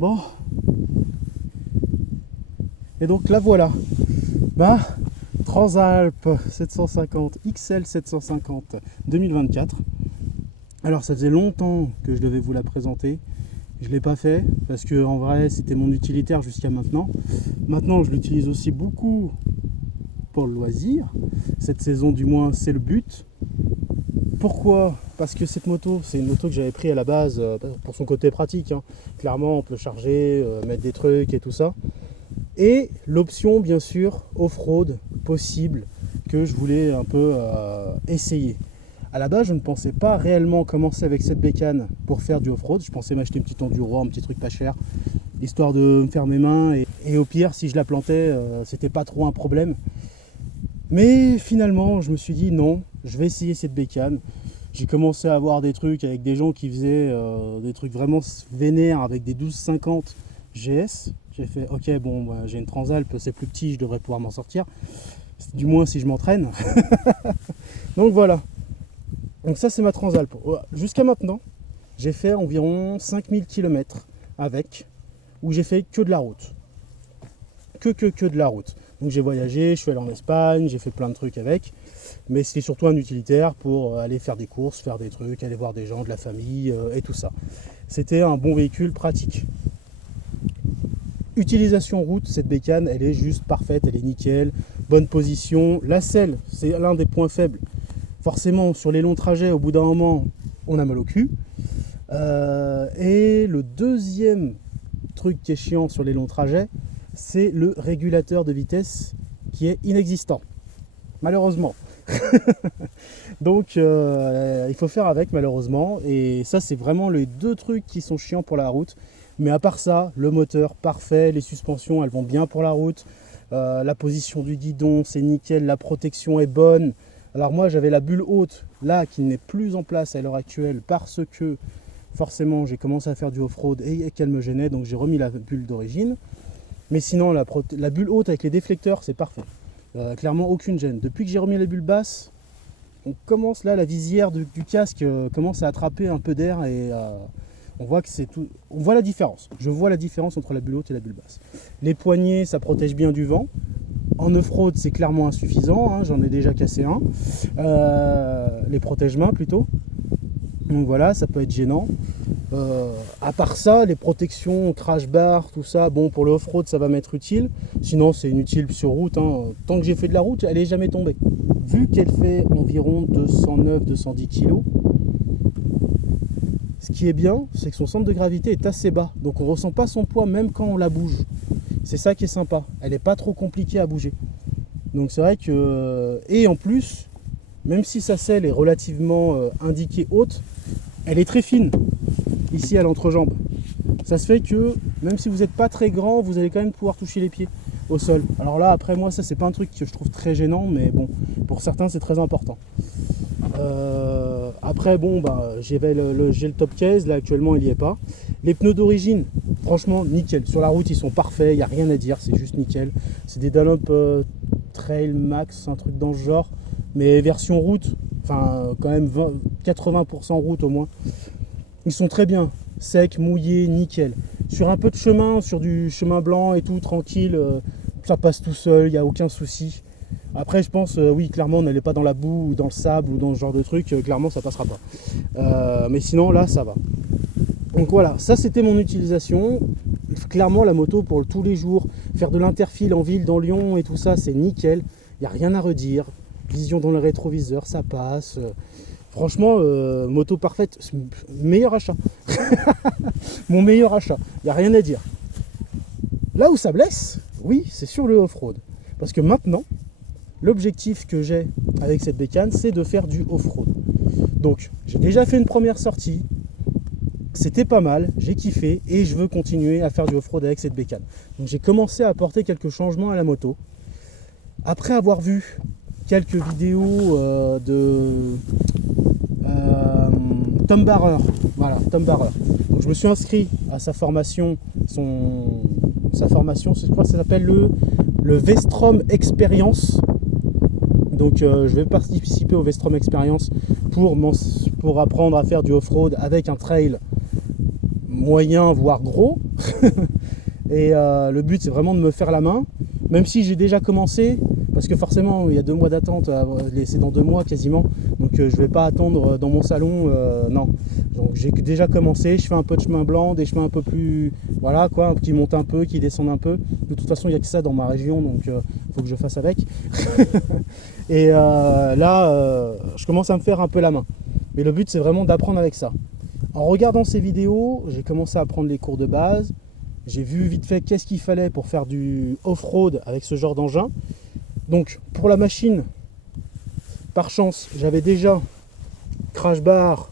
Bon. Et donc la voilà. Transalp 750 XL 750 2024. Alors ça faisait longtemps que je devais vous la présenter. Je ne l'ai pas fait parce que en vrai c'était mon utilitaire jusqu'à maintenant. Maintenant je l'utilise aussi beaucoup pour le loisir. Cette saison du moins c'est le but. Pourquoi? Parce que cette moto, c'est une moto que j'avais pris à la base pour son côté pratique. Clairement on peut charger, mettre des trucs et tout ça. Et l'option bien sûr off-road possible que je voulais un peu essayer. À la base je ne pensais pas réellement commencer avec cette bécane pour faire du off-road. Je pensais m'acheter une petite enduro, un petit truc pas cher, histoire de me faire mes mains et au pire si je la plantais c'était pas trop un problème. Mais finalement je me suis dit non, je vais essayer cette bécane. J'ai commencé à avoir des trucs avec des gens qui faisaient des trucs vraiment vénères avec des 1250 GS. J'ai fait ok bon j'ai une Transalp, c'est plus petit, je devrais pouvoir m'en sortir. Du moins si je m'entraîne. Donc voilà. Donc ça c'est ma Transalp. Jusqu'à maintenant, j'ai fait environ 5000 km avec, où j'ai fait que de la route. Que de la route. Donc j'ai voyagé, je suis allé en Espagne, j'ai fait plein de trucs avec. Mais c'était surtout un utilitaire pour aller faire des courses, faire des trucs, aller voir des gens, de la famille et tout ça. C'était un bon véhicule pratique. Utilisation route, cette bécane, elle est juste parfaite, elle est nickel, bonne position. La selle, c'est l'un des points faibles. Forcément, sur les longs trajets, au bout d'un moment, on a mal au cul. Et le deuxième truc qui est chiant sur les longs trajets, c'est le régulateur de vitesse qui est inexistant. Malheureusement. Donc, il faut faire avec, malheureusement. Et ça, c'est vraiment les deux trucs qui sont chiants pour la route. Mais à part ça, le moteur parfait, les suspensions, elles vont bien pour la route. La position du guidon, c'est nickel, la protection est bonne. Alors moi j'avais la bulle haute là qui n'est plus en place à l'heure actuelle parce que forcément j'ai commencé à faire du off-road et qu'elle me gênait, donc j'ai remis la bulle d'origine. Mais sinon la bulle haute avec les déflecteurs c'est parfait. Clairement aucune gêne. Depuis que j'ai remis la bulle basse, on commence là, la visière du casque commence à attraper un peu d'air et on voit que c'est tout. On voit la différence. Je vois la différence entre la bulle haute et la bulle basse. Les poignées ça protège bien du vent. En off-road, c'est clairement insuffisant, j'en ai déjà cassé un. Les protège-mains plutôt. Donc voilà, ça peut être gênant. À part ça, les protections, crash bar, tout ça, bon, pour le off-road, ça va m'être utile. Sinon, c'est inutile sur route. Tant que j'ai fait de la route, elle n'est jamais tombée. Vu qu'elle fait environ 209-210 kg, ce qui est bien, c'est que son centre de gravité est assez bas. Donc on ne ressent pas son poids même quand on la bouge. C'est ça qui est sympa, elle n'est pas trop compliquée à bouger. Donc c'est vrai que... Et en plus, même si sa selle est relativement indiquée haute, elle est très fine, ici à l'entrejambe. Ça se fait que, même si vous n'êtes pas très grand, vous allez quand même pouvoir toucher les pieds au sol. Alors là, après moi, ça c'est pas un truc que je trouve très gênant, mais bon, pour certains c'est très important. Après bon j'ai le top case, là actuellement il n'y est pas. Les pneus d'origine, franchement nickel, sur la route ils sont parfaits, il n'y a rien à dire, c'est juste nickel. C'est des Dunlop Trail Max, un truc dans ce genre, mais version route, enfin quand même 80% route au moins. Ils sont très bien, secs, mouillés, nickel. Sur un peu de chemin, sur du chemin blanc et tout, tranquille, ça passe tout seul, il n'y a aucun souci. Après je pense, oui clairement on n'allait pas dans la boue ou dans le sable ou dans ce genre de truc, clairement ça passera pas. Mais sinon là ça va. Donc voilà, ça c'était mon utilisation. Clairement la moto pour tous les jours, faire de l'interfile en ville, dans Lyon et tout ça, c'est nickel. Il n'y a rien à redire. Vision dans le rétroviseur, ça passe. Franchement, moto parfaite, meilleur achat. Mon meilleur achat, il n'y a rien à dire. Là où ça blesse, oui, c'est sur le off-road. Parce que maintenant, l'objectif que j'ai avec cette bécane, c'est de faire du off-road. Donc, j'ai déjà fait une première sortie. C'était pas mal, j'ai kiffé et je veux continuer à faire du off-road avec cette bécane. Donc j'ai commencé à apporter quelques changements à la moto. Après avoir vu quelques vidéos de Tom Barrer, voilà, Tom Barrer. Donc je me suis inscrit à sa formation, je crois que ça s'appelle le Vestrom Experience. Donc je vais participer au Vestrom Experience pour apprendre à faire du off-road avec un trail. moyen voire gros. Et le but c'est vraiment de me faire la main, même si j'ai déjà commencé, parce que forcément il y a 2 mois d'attente, c'est dans 2 mois quasiment, donc je vais pas attendre dans mon salon, non. Donc j'ai déjà commencé, je fais un peu de chemin blanc, des chemins un peu plus, voilà quoi, qui montent un peu, qui descendent un peu. De toute façon il n'y a que ça dans ma région, donc faut que je fasse avec. Et là je commence à me faire un peu la main, mais le but c'est vraiment d'apprendre avec ça. En regardant ces vidéos, j'ai commencé à prendre les cours de base. J'ai vu vite fait qu'est-ce qu'il fallait pour faire du off-road avec ce genre d'engin. Donc pour la machine, par chance, j'avais déjà crash bar,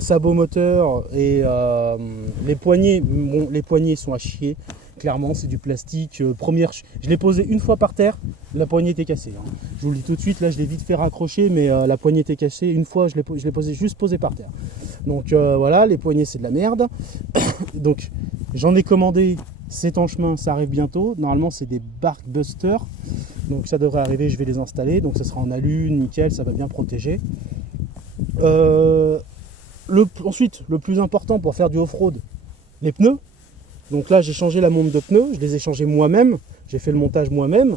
sabot moteur et les poignées. Bon, les poignées sont à chier, clairement c'est du plastique. Je l'ai posé une fois par terre, la poignée était cassée. Hein. Je vous le dis tout de suite, là je l'ai vite fait raccrocher, mais la poignée était cassée. Une fois je l'ai posé juste posé par terre. Donc voilà, les poignées c'est de la merde. Donc j'en ai commandé, c'est en chemin, ça arrive bientôt. Normalement c'est des Barkbuster, donc ça devrait arriver, je vais les installer. Donc ça sera en alu, nickel, ça va bien protéger. Ensuite, le plus important pour faire du off-road, les pneus. Donc là j'ai changé la montre de pneus, je les ai changés moi-même, j'ai fait le montage moi-même.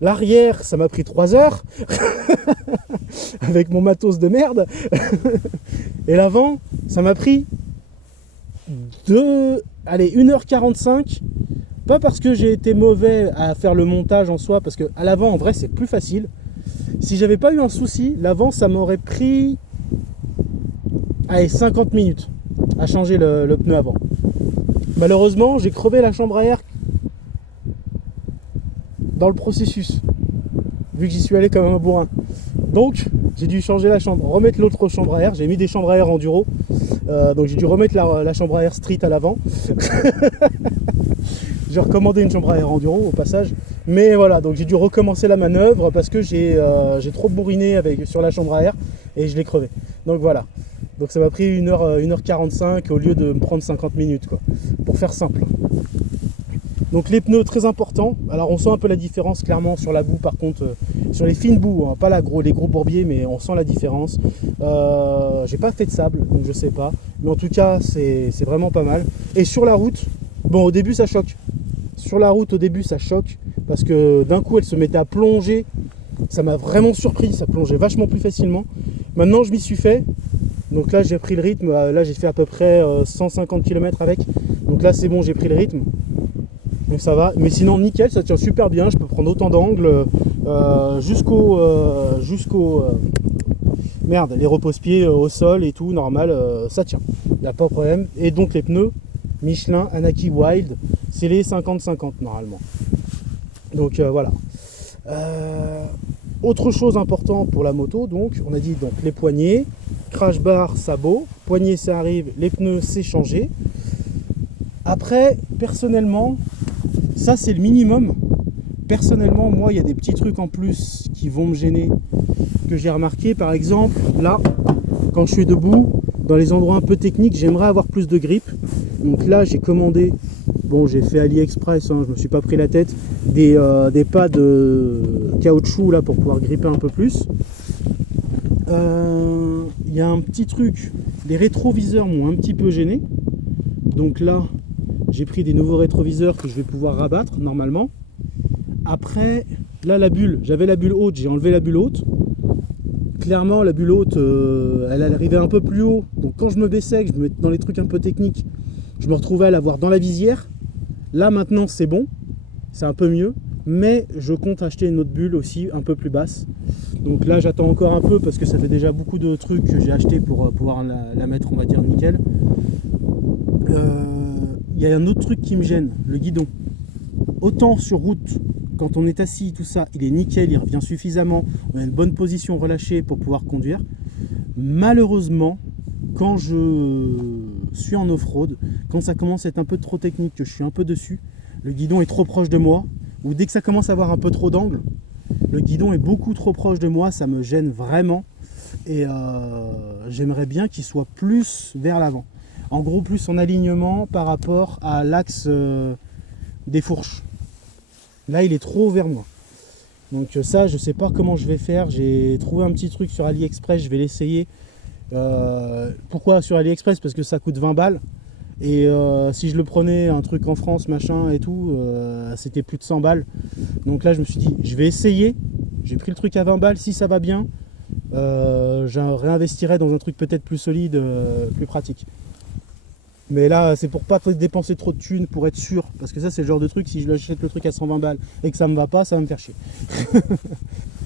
L'arrière ça m'a pris 3 heures avec mon matos de merde. Et l'avant ça m'a pris 1h45, pas parce que j'ai été mauvais à faire le montage en soi, parce que à l'avant en vrai c'est plus facile. Si j'avais pas eu un souci, l'avant ça m'aurait pris 50 minutes à changer le pneu avant. Malheureusement j'ai crevé la chambre à air dans le processus, vu que j'y suis allé comme un bourrin. Donc j'ai dû changer la chambre, remettre l'autre chambre à air. J'ai mis des chambres à air enduro, donc j'ai dû remettre la chambre à air street à l'avant. J'ai recommandé une chambre à air enduro au passage, mais voilà, donc j'ai dû recommencer la manœuvre parce que j'ai trop bourriné sur la chambre à air et je l'ai crevé. Donc voilà, donc ça m'a pris 1h45 au lieu de me prendre 50 minutes quoi, pour faire simple. Donc les pneus très importants. Alors on sent un peu la différence clairement sur la boue, par contre sur les fines boues, hein, pas les gros bourbiers, mais on sent la différence. J'ai pas fait de sable, donc je sais pas, mais en tout cas c'est vraiment pas mal. Et sur la route, bon au début ça choque. Sur la route au début ça choque parce que d'un coup elle se mettait à plonger. Ça m'a vraiment surpris, ça plongeait vachement plus facilement. Maintenant je m'y suis fait. Donc là j'ai pris le rythme, là j'ai fait à peu près 150 km avec. Donc là c'est bon, j'ai pris le rythme. Donc ça va, mais sinon nickel, ça tient super bien, je peux prendre autant d'angles jusqu'au merde, les repose-pieds au sol et tout, normal, ça tient, il n'y a pas de problème. Et donc les pneus Michelin Anaki Wild, c'est les 50-50 normalement. Donc voilà. Autre chose importante pour la moto, donc on a dit donc les poignées, crash bar, sabot, poignées ça arrive, les pneus c'est changé. Après, personnellement, ça c'est le minimum. Personnellement, moi il y a des petits trucs en plus qui vont me gêner, que j'ai remarqué. Par exemple, là, quand je suis debout, dans les endroits un peu techniques, j'aimerais avoir plus de grip. Donc là j'ai commandé, bon j'ai fait AliExpress, hein, je me suis pas pris la tête, des pads de caoutchouc là pour pouvoir gripper un peu plus. Il y a un petit truc, les rétroviseurs m'ont un petit peu gêné. Donc là j'ai pris des nouveaux rétroviseurs que je vais pouvoir rabattre normalement. Après là la bulle, j'avais la bulle haute, j'ai enlevé la bulle haute. Clairement la bulle haute elle arrivait un peu plus haut, donc quand je me baissais, que je me mettais dans les trucs un peu techniques, je me retrouvais à l'avoir dans la visière. Là maintenant c'est bon, c'est un peu mieux, mais je compte acheter une autre bulle aussi un peu plus basse. Donc là j'attends encore un peu parce que ça fait déjà beaucoup de trucs que j'ai acheté pour pouvoir la mettre, on va dire, nickel. Il y a un autre truc qui me gêne, le guidon. Autant sur route, quand on est assis, tout ça, il est nickel, il revient suffisamment, on a une bonne position relâchée pour pouvoir conduire. Malheureusement, quand je suis en off-road, quand ça commence à être un peu trop technique, que je suis un peu dessus, le guidon est trop proche de moi, ou dès que ça commence à avoir un peu trop d'angle, le guidon est beaucoup trop proche de moi, ça me gêne vraiment, et j'aimerais bien qu'il soit plus vers l'avant. En gros, plus en alignement par rapport à l'axe des fourches. Là, il est trop vers moi. Donc ça, je sais pas comment je vais faire. J'ai trouvé un petit truc sur AliExpress, je vais l'essayer. Pourquoi sur AliExpress? Parce que ça coûte 20 balles. Et si je le prenais un truc en France, machin et tout, c'était plus de 100 balles. Donc là, je me suis dit, je vais essayer. J'ai pris le truc à 20 balles. Si ça va bien, je réinvestirai dans un truc peut-être plus solide, plus pratique. Mais là, c'est pour pas dépenser trop de thunes, pour être sûr. Parce que ça, c'est le genre de truc, si je l'achète le truc à 120 balles et que ça me va pas, ça va me faire chier.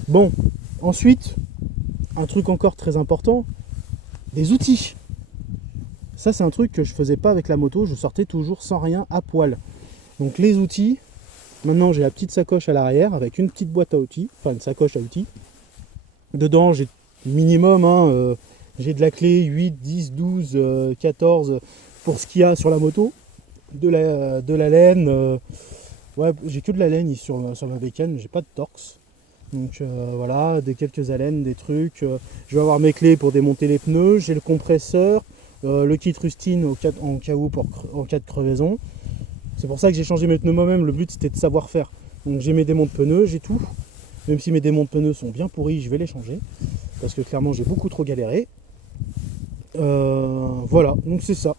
Bon, ensuite, un truc encore très important, des outils. Ça, c'est un truc que je faisais pas avec la moto, je sortais toujours sans rien à poil. Donc les outils, maintenant j'ai la petite sacoche à l'arrière avec une petite boîte à outils, enfin une sacoche à outils. Dedans, j'ai minimum, j'ai de la clé 8, 10, 12, 14 pour ce qu'il y a sur la moto, de la laine, ouais, j'ai que de la laine sur ma bécane, j'ai pas de torx. Donc voilà, quelques haleines, des trucs. Je vais avoir mes clés pour démonter les pneus, j'ai le compresseur, le kit rustine en cas de crevaison. C'est pour ça que j'ai changé mes pneus moi-même, le but c'était de savoir faire. Donc j'ai mes démontes pneus, j'ai tout. Même si mes démontes pneus sont bien pourris, je vais les changer. Parce que clairement j'ai beaucoup trop galéré. Voilà, donc c'est ça.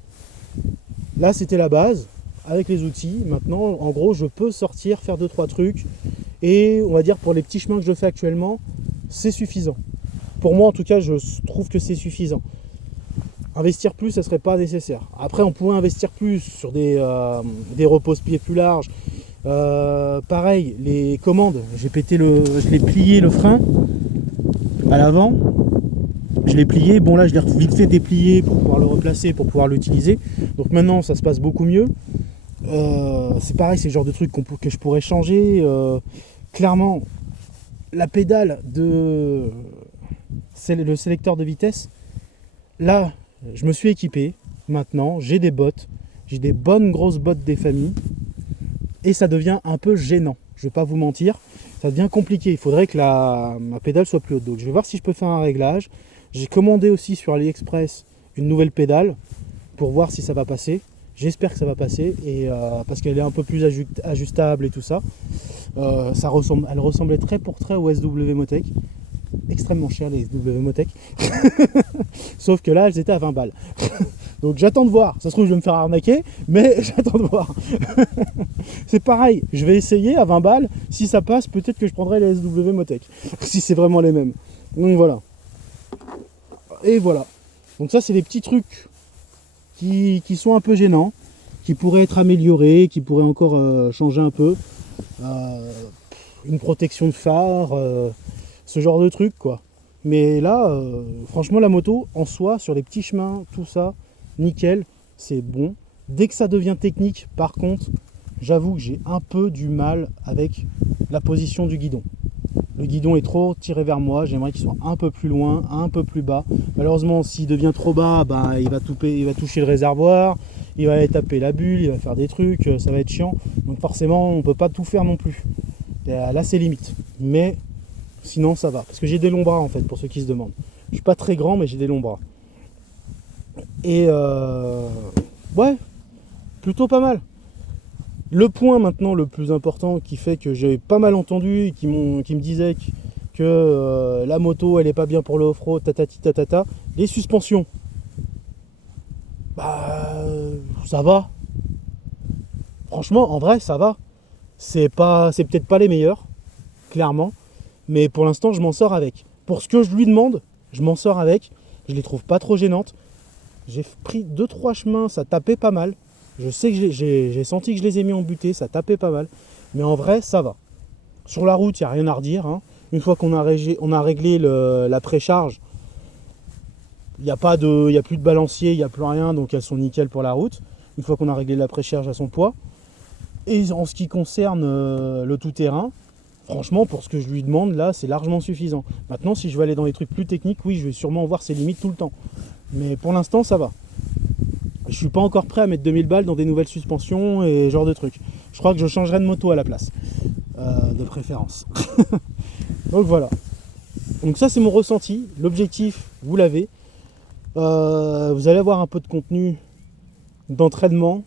Là c'était la base, avec les outils. Maintenant, en gros, je peux sortir, faire 2-3 trucs. Et on va dire pour les petits chemins que je fais actuellement, c'est suffisant. Pour moi en tout cas, je trouve que c'est suffisant. Investir plus, ça serait pas nécessaire. Après, on pourrait investir plus sur des repose-pieds plus larges. Pareil, les commandes, je l'ai plié le frein à l'avant. Je l'ai plié. Bon là, je l'ai vite fait déplier pour pouvoir le replacer, pour pouvoir l'utiliser. Donc maintenant, ça se passe beaucoup mieux. C'est pareil, c'est le genre de truc que je pourrais changer. Clairement, la pédale le sélecteur de vitesse, là, je me suis équipé. Maintenant, j'ai des bottes, j'ai des bonnes grosses bottes des familles, et ça devient un peu gênant. Je vais pas vous mentir, ça devient compliqué. Il faudrait que ma pédale soit plus haute. Donc, je vais voir si je peux faire un réglage. J'ai commandé aussi sur AliExpress une nouvelle pédale pour voir si ça va passer. J'espère que ça va passer, et parce qu'elle est un peu plus ajustable et tout ça. Elle ressemblait trait pour trait au SW Motec. Extrêmement cher les SW Motec. Sauf que là, elles étaient à 20 balles. Donc j'attends de voir. Ça se trouve, je vais me faire arnaquer, mais j'attends de voir. C'est pareil, je vais essayer à 20 balles. Si ça passe, peut-être que je prendrai les SW Motec. Si c'est vraiment les mêmes. Donc voilà. Et voilà. Donc ça, c'est des petits trucs qui sont un peu gênants, qui pourraient être améliorés, qui pourraient encore changer un peu. Une protection de phare, ce genre de truc quoi. Mais là, franchement, la moto en soi, sur les petits chemins, tout ça, nickel, c'est bon. Dès que ça devient technique, par contre, j'avoue que j'ai un peu du mal avec la position du guidon. Le guidon est trop tiré vers moi, j'aimerais qu'il soit un peu plus loin, un peu plus bas. Malheureusement, s'il devient trop bas, il va toucher le réservoir, il va aller taper la bulle, il va faire des trucs, ça va être chiant. Donc forcément, on ne peut pas tout faire non plus. Là, c'est limite. Mais sinon, ça va. Parce que j'ai des longs bras, en fait, pour ceux qui se demandent. Je suis pas très grand, mais j'ai des longs bras. Et ouais, plutôt pas mal. Le point maintenant le plus important qui fait que j'ai pas mal entendu et qui me disait que la moto elle est pas bien pour le off-road, tatata, les suspensions. Ça va. Franchement, en vrai, ça va. C'est peut-être pas les meilleurs, clairement, mais pour l'instant, je m'en sors avec. Pour ce que je lui demande, je m'en sors avec. Je les trouve pas trop gênantes. J'ai pris 2-3 chemins, ça tapait pas mal. Je sais que j'ai senti que je les ai mis en butée, ça tapait pas mal. Mais en vrai, ça va. Sur la route, il n'y a rien à redire. Hein. Une fois qu'on a réglé la précharge, il n'y a plus de balancier, il n'y a plus rien, donc elles sont nickel pour la route. Une fois qu'on a réglé la précharge à son poids. Et en ce qui concerne le tout-terrain, franchement, pour ce que je lui demande, là, c'est largement suffisant. Maintenant, si je veux aller dans les trucs plus techniques, oui, je vais sûrement voir ses limites tout le temps. Mais pour l'instant, ça va. Je suis pas encore prêt à mettre 2000 balles dans des nouvelles suspensions et ce genre de trucs. Je crois que je changerai de moto à la place, de préférence. Donc voilà. Donc ça c'est mon ressenti. L'objectif, vous l'avez. Vous allez avoir un peu de contenu d'entraînement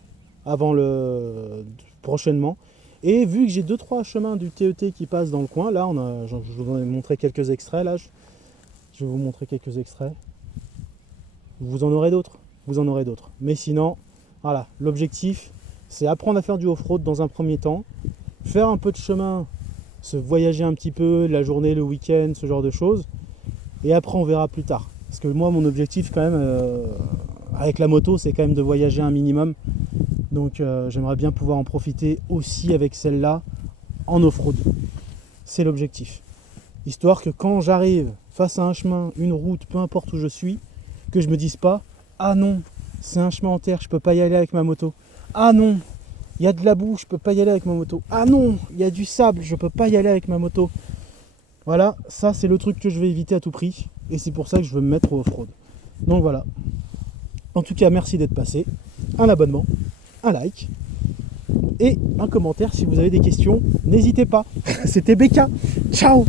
prochainement. Et vu que j'ai 2-3 chemins du TET qui passent dans le coin, là je vous en ai montré quelques extraits. Là, je vais vous montrer quelques extraits. vous en aurez d'autres. Mais sinon, voilà, l'objectif, c'est apprendre à faire du off-road dans un premier temps, faire un peu de chemin, se voyager un petit peu, la journée, le week-end, ce genre de choses. Et après, on verra plus tard. Parce que moi, mon objectif, quand même, avec la moto, c'est quand même de voyager un minimum. Donc, j'aimerais bien pouvoir en profiter aussi avec celle-là en off-road. C'est l'objectif. Histoire que quand j'arrive face à un chemin, une route, peu importe où je suis, que je me dise pas « Ah non, c'est un chemin en terre, je peux pas y aller avec ma moto. Ah non, il y a de la boue, je peux pas y aller avec ma moto. Ah non, il y a du sable, je peux pas y aller avec ma moto. » Voilà, ça c'est le truc que je vais éviter à tout prix. Et c'est pour ça que je veux me mettre au off-road. Donc voilà. En tout cas, merci d'être passé. Un abonnement, un like et un commentaire si vous avez des questions. N'hésitez pas. C'était BK. Ciao.